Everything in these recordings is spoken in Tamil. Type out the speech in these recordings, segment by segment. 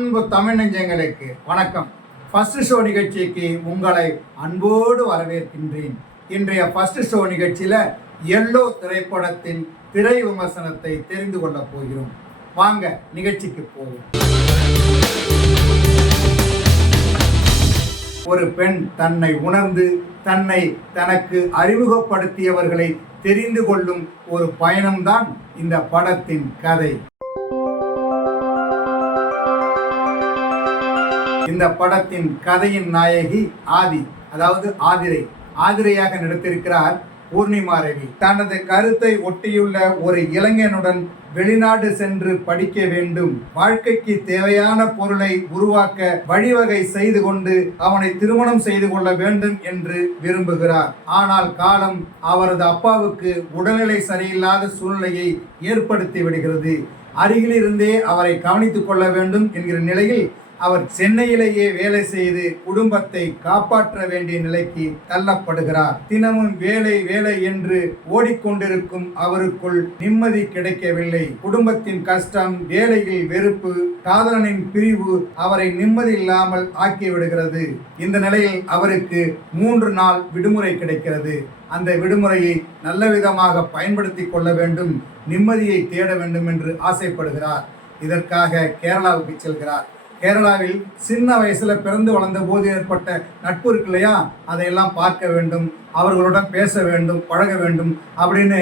அன்பு தமிழ் நெஞ்சங்களுக்கு வணக்கம். ஃபர்ஸ்ட் ஷோ நிகழ்ச்சிக்கு உங்களை அன்போடு வரவேற்கின்றேன். இன்றைய ஃபர்ஸ்ட் ஷோ நிகழ்ச்சியில் எல்லோ திரைப்படத்தின் திரை விமர்சனத்தை தெரிந்து கொள்ள போகிறோம். வாங்க நிகழ்ச்சிக்கு போவோம். ஒரு பெண் தன்னை உணர்ந்து தன்னை தனக்கு அறிமுகப்படுத்தியவர்களை தெரிந்து கொள்ளும் ஒரு பயணம்தான் இந்த படத்தின் கதை. இந்த படத்தின் கதையின் நாயகி ஆதி, அதாவது ஆதிரையாக நடித்திருக்கிறார் பூர்ணிமா ரவி. தனது கருத்தை ஒட்டியுள்ள ஒரு இளைஞனுடன் வெளிநாடு சென்று படிக்க வேண்டும், வாழ்க்கைக்கு தேவையான பொருளை உருவாக்க வழிவகை செய்து கொண்டு அவனை திருமணம் செய்து கொள்ள வேண்டும் என்று விரும்புகிறார். ஆனால் காலம் அவரது அப்பாவுக்கு உடல்நிலை சரியில்லாத சூழ்நிலையை ஏற்படுத்தி விடுகிறது. அருகிலிருந்தே அவரை கவனித்துக் கொள்ள வேண்டும் என்கிற நிலையில் அவர் சென்னையிலேயே வேலை செய்து குடும்பத்தை காப்பாற்ற வேண்டிய நிலைக்கு தள்ளப்படுகிறார். தினமும் வேலை வேலை என்று ஓடிக்கொண்டிருக்கும் அவருக்குள் நிம்மதி கிடைக்கவில்லை. குடும்பத்தின் கஷ்டம், வேலையில் வெறுப்பு, காதலனின் பிரிவு அவரை நிம்மதி இல்லாமல் ஆக்கிவிடுகிறது. இந்த நிலையில் அவருக்கு 3 நாள் விடுமுறை கிடைக்கிறது. அந்த விடுமுறையை நல்ல விதமாக பயன்படுத்தி கொள்ள வேண்டும், நிம்மதியை தேட வேண்டும் என்று ஆசைப்படுகிறார். இதற்காக கேரளாவுக்கு செல்கிறார். கேரளாவில் சின்ன வயசுல பிறந்து வளர்ந்த போது ஏற்பட்ட நட்பு இருக்கு இல்லையா, அதையெல்லாம் பார்க்க வேண்டும், அவர்களுடன் பேச வேண்டும், பழக வேண்டும் அப்படின்னு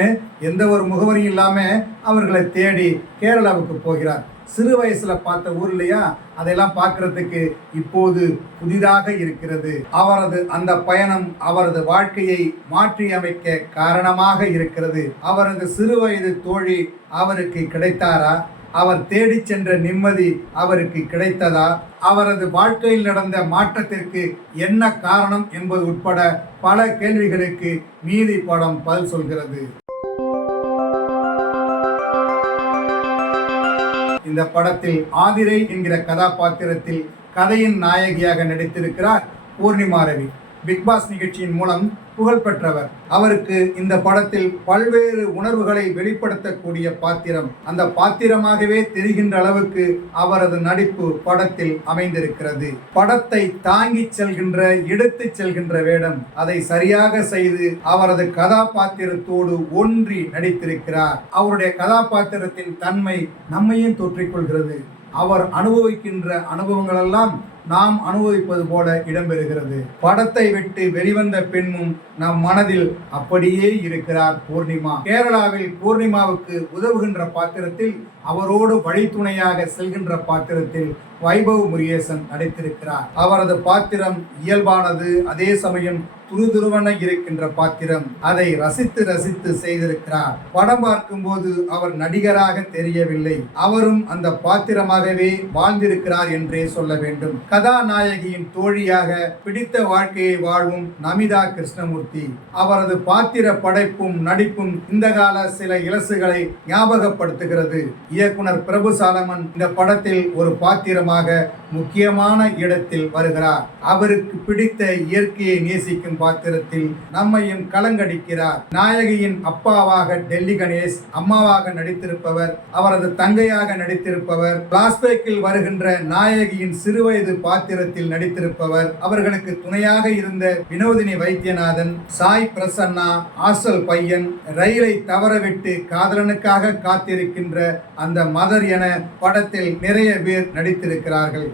எந்த ஒரு முகவரியும் இல்லாமல் அவர்களை தேடி கேரளாவுக்கு போகிறார். சிறு வயசுல பார்த்த ஊர் இல்லையா, அதையெல்லாம் பார்க்கறதுக்கு இப்போது புதிதாக இருக்கிறது. அவரது அந்த பயணம் அவரது வாழ்க்கையை மாற்றி அமைக்க காரணமாக இருக்கிறது. அவரது சிறு வயது தோழி அவருக்கு கிடைத்தாரா? அவர் தேடி சென்ற நிம்மதி அவருக்கு கிடைத்ததா? அவரது வாழ்க்கையில் நடந்த மாற்றத்திற்கு என்ன காரணம் என்பது உட்பட பல கேள்விகளுக்கு மீதி படம் பதில் சொல்கிறது. இந்த படத்தில் ஆதிரை என்கிற கதாபாத்திரத்தில் கதையின் நாயகியாக நடித்திருக்கிறார் பூர்ணிமா ரவி. பிக்பாஸ் நிகழ்ச்சியின் மூலம் புகழ் பெற்றவர். அவருக்கு இந்த படத்தில் பல்வேறு உணர்வுகளை வெளிப்படுத்தக்கூடிய பாத்திரம், அந்த பாத்திரமாகவே தெரிகின்ற அளவுக்கு அவரது நடிப்பு படத்தில் அமைந்திருக்கிறது. படத்தை தாங்கி செல்கின்ற, எடுத்து செல்கின்ற வேடம், அதை சரியாக செய்து அவரது கதாபாத்திரத்தோடு ஒன்றி நடித்திருக்கிறார். அவருடைய கதாபாத்திரத்தின் தன்மை நம்மையும் தொற்றிக்கொள்கிறது. அவர் அனுபவிக்கின்ற அனுபவங்கள் எல்லாம் நாம் அனுபவிப்பது போல இடம்பெறுகிறது. படத்தை விட்டு வெளிவந்த பின்னும் நம் மனதில் அப்படியே இருக்கிறார் பூர்ணிமா. கேரளாவில் பூர்ணிமாவுக்கு உதவுகின்ற பாத்திரத்தில், அவரோடு வழித்துணையாக செல்கின்ற பாத்திரத்தில் வைபவ் முருகேசன் நடித்திருக்கிறார். அவரது பாத்திரம் இயல்பானது, அதே சமயம் துருதுருவன இருக்கின்ற பாத்திரம். அதை ரசித்து ரசித்து செய்திருக்கிறார். படம் பார்க்கும் போது அவர் நடிகராக தெரியவில்லை, அவரும் அந்த பாத்திரமாகவே வாழ்ந்திருக்கிறார் என்றே சொல்ல வேண்டும். கதாநாயகியின் தோழியாக பிடித்த வாழ்க்கையை வாழும் நமிதா கிருஷ்ணமூர்த்தி. அவரது பாத்திர படைப்பும் நடிப்பும் இந்த கால சில இலசுகளை ஞாபகப்படுத்துகிறது. இயக்குனர் பிரபு சாலமன் இந்த படத்தில் ஒரு பாத்திரமாக முக்கியமான இடத்தில் வருகிறார். அவருக்கு பிடித்த இயற்கையை நேசிக்கும் பாத்திரத்தில் நம்மையும் கலங்கடிக்கிறார். நாயகியின் அப்பாவாக டெல்லி கணேஷ், அம்மாவாக நடித்திருப்பவர், அவரது தங்கையாக நடித்திருப்பவர், பிளாஸ்பேக்கில் வருகின்ற நாயகியின் சிறுவயது பாத்திரத்தில் நடித்திருப்பவர், அவர்களுக்கு துணையாக இருந்த வினோதினி வைத்தியநாதன், சாய் பிரசன்னா, ஆசல் பையன், ரயிலை தவறவிட்டு காதலனுக்காக காத்திருக்கின்ற அந்த மதர் என படத்தில் நிறைய பேர் நடித்திருக்கிறார்கள்.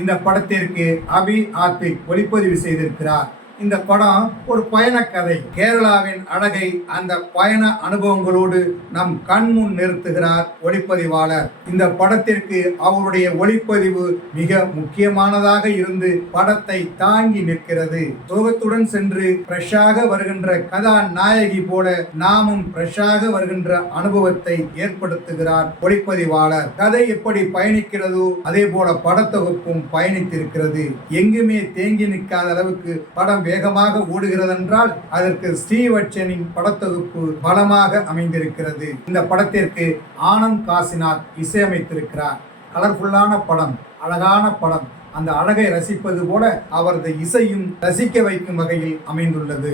இந்த படத்திற்கு அபி ஆர்பிக் ஒளிப்பதிவு செய்திருக்கிறார். இந்த படம் ஒரு பயண கதை. கேரளாவின் அழகை அந்த பயண அனுபவங்களோடு நம் கண் முன் நிறுத்துகிறார் ஒளிப்பதிவாளர். இந்த படத்திற்கு அவருடைய ஒளிப்பதிவு மிக முக்கியமானதாக இருந்து படத்தை தாங்கி நிற்கிறது. சோகத்துடன் சென்று ஃப்ரெஷ்ஷாக வருகின்ற கதாநாயகி போல நாமும் ஃப்ரெஷ்ஷாக வருகின்ற அனுபவத்தை ஏற்படுத்துகிறார் ஒளிப்பதிவாளர். கதை எப்படி பயணிக்கிறதோ அதே போல படத்தொகுப்பும் பயணித்திருக்கிறது. எங்குமே தேங்கி நிற்காத அளவுக்கு படம் வேகமாக ஓடுகிறது என்றால் அதற்கு ஸ்ரீவட்சனின் படத்தொகுப்பு பலமாக அமைந்திருக்கிறது. இந்த படத்திற்கு ஆனந்த் காசிநாத் இசையமைத்திருக்கிறார். கலர்ஃபுல்லான படம், அழகான படம். அந்த அழகை ரசிப்பது போல அவரது இசையும் ரசிக்க வைக்கும் வகையில் அமைந்துள்ளது.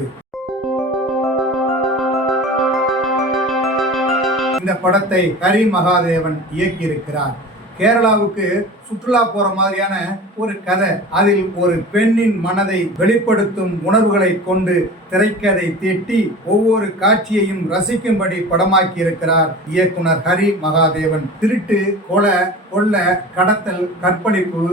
இந்த படத்தை ஹரி மகாதேவன் இயக்கியிருக்கிறார். கேரளாவுக்கு சுற்றுலா போற மாதிரியான ஒரு கதை. அதில் ஒரு பெண்ணின் மனதை வெளிப்படுத்தும் உணர்வுகளை கொண்டு திரைக்கதை தீட்டி ஒவ்வொரு காட்சியையும் ரசிக்கும்படி படமாக்கி இருக்கிறார் இயக்குனர் ஹரி மகாதேவன். திருட்டு, கொலை, கொள்ளை, கடத்தல், கற்பழிப்பு,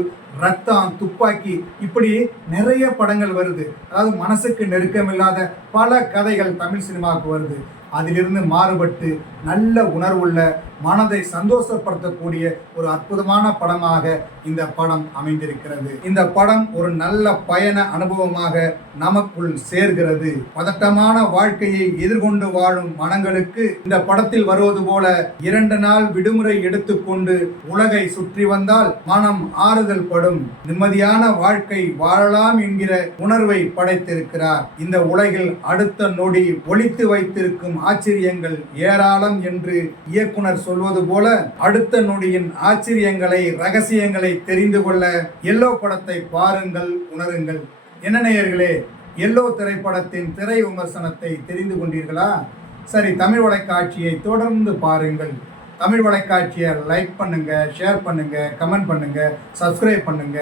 ரத்தம், துப்பாக்கி, இப்படி நிறைய படங்கள் வருது. அதாவது மனசுக்கு நெருக்கமில்லாத பல கதைகள் தமிழ் சினிமாவுக்கு வருது. அதிலிருந்து மாறுபட்டு நல்ல உணர்வுள்ள, மனதை சந்தோஷப்படுத்தக்கூடிய ஒரு அற்புதமான படமாக இந்த படம் அமைந்திருக்கிறது. இந்த படம் ஒரு நல்ல பயண அனுபவமாக நமக்குள் சேர்கிறது. பதட்டமான வாழ்க்கையை எதிர்கொண்டு வாழும் மனங்களுக்கு இந்த படத்தில் வருவது போல 2 நாள் விடுமுறை எடுத்துக்கொண்டு உலகை சுற்றி வந்தால் மனம் ஆறுதல் படும். நிம்மதியான வாழ்க்கை வாழலாம் என்கிற உணர்வை படைத்திருக்கிறார். இந்த உலகில் அடுத்த நொடி ஒளித்து வைத்திருக்கும் ஆச்சரியங்கள் ஏராளம் என்று இயக்குனர் சொல்வது போல அடுத்த நொடியின் ஆச்சரியங்களை, ரகசியங்களை தெரிந்து கொள்ள எல்லோ படத்தை பாருங்கள், உணருங்கள். என்ன நேயர்களே, எல்லோ திரைப்படத்தின் திரை விமர்சனத்தை தெரிந்து கொண்டீர்களா? சரி, தமிழ் வலைக்காட்சியை தொடர்ந்து பாருங்கள். தமிழ் வலைக்காட்சியை லைக் பண்ணுங்க, ஷேர் பண்ணுங்க, கமெண்ட் பண்ணுங்க, சப்ஸ்கிரைப் பண்ணுங்க.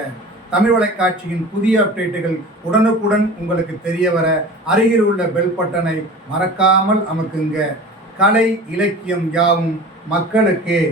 தமிழ் வலைக்காட்சியின் புதிய அப்டேட்டுகள் உடனுக்குடன் உங்களுக்கு தெரிய வர அருகில் உள்ள பெல் பட்டனை மறக்காமல் அமுக்குங்க. கலை, இலக்கியம் யாவும் மக்களுக்கே.